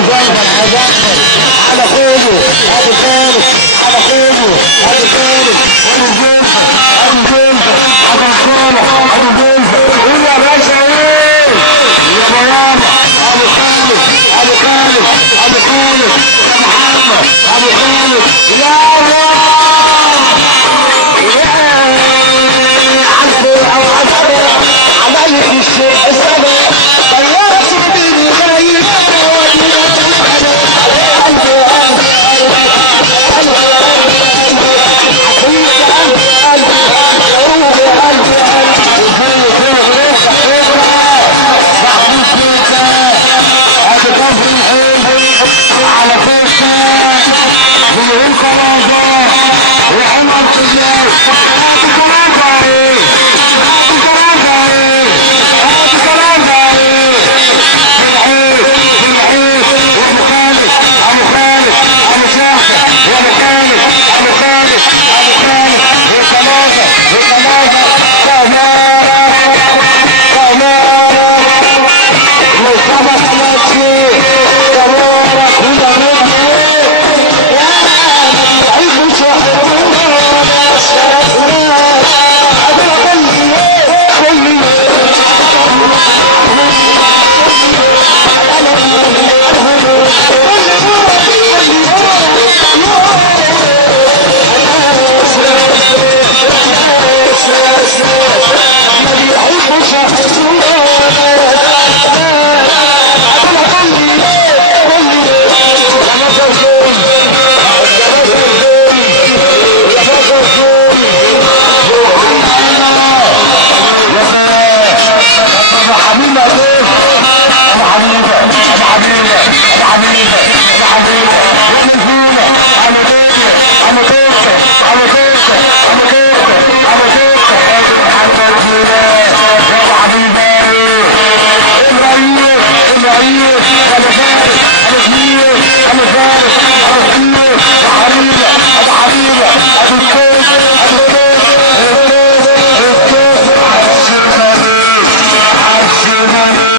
جنبك على خوفه ابو خالد على خوفه ابو خالد ابو جنبك ابو جنبك ابو صالح ابو جنبك قول يا باشا ايه يا بابا ابو خالد ابو خالد ابو خالد يا محمد ابو خالد يا الله عملت الشيء السبب طيرت بيني خايف Mustafa Samatçı